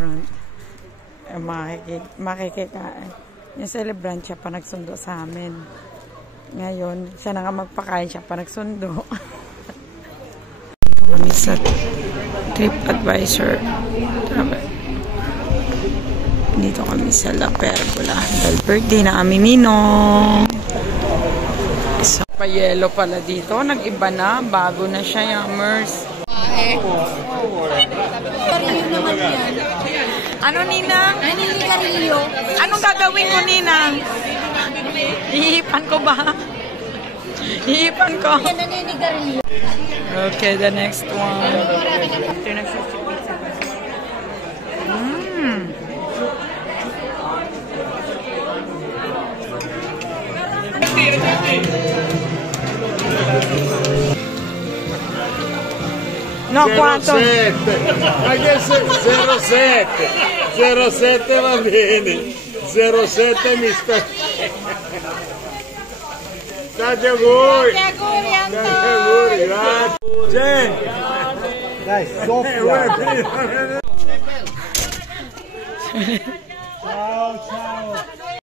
celebrant. Makikita. Yung celebrant siya pa nagsundo sa amin. Ngayon, siya na nga magpakain, siya pa nagsundo. Dito kami sa TripAdvisor. Dito kami sa La Pergola. Dahil birthday na aming ninong. Isa pa yellow pala dito. Nag-iba na. Bago na siya yung MERS. Ano, Ninang? Anong gagawin ko, Ninang? Hihipan ko ba? Hihipan ko. Okay, the next one. Ito na sa pizza. No, 07. Ma che 07? 07 va bene. 07 mi sta. Tanti auguri. Tanti auguri, Tanti auguri, grazie. Dai, soffia. Ciao, ciao.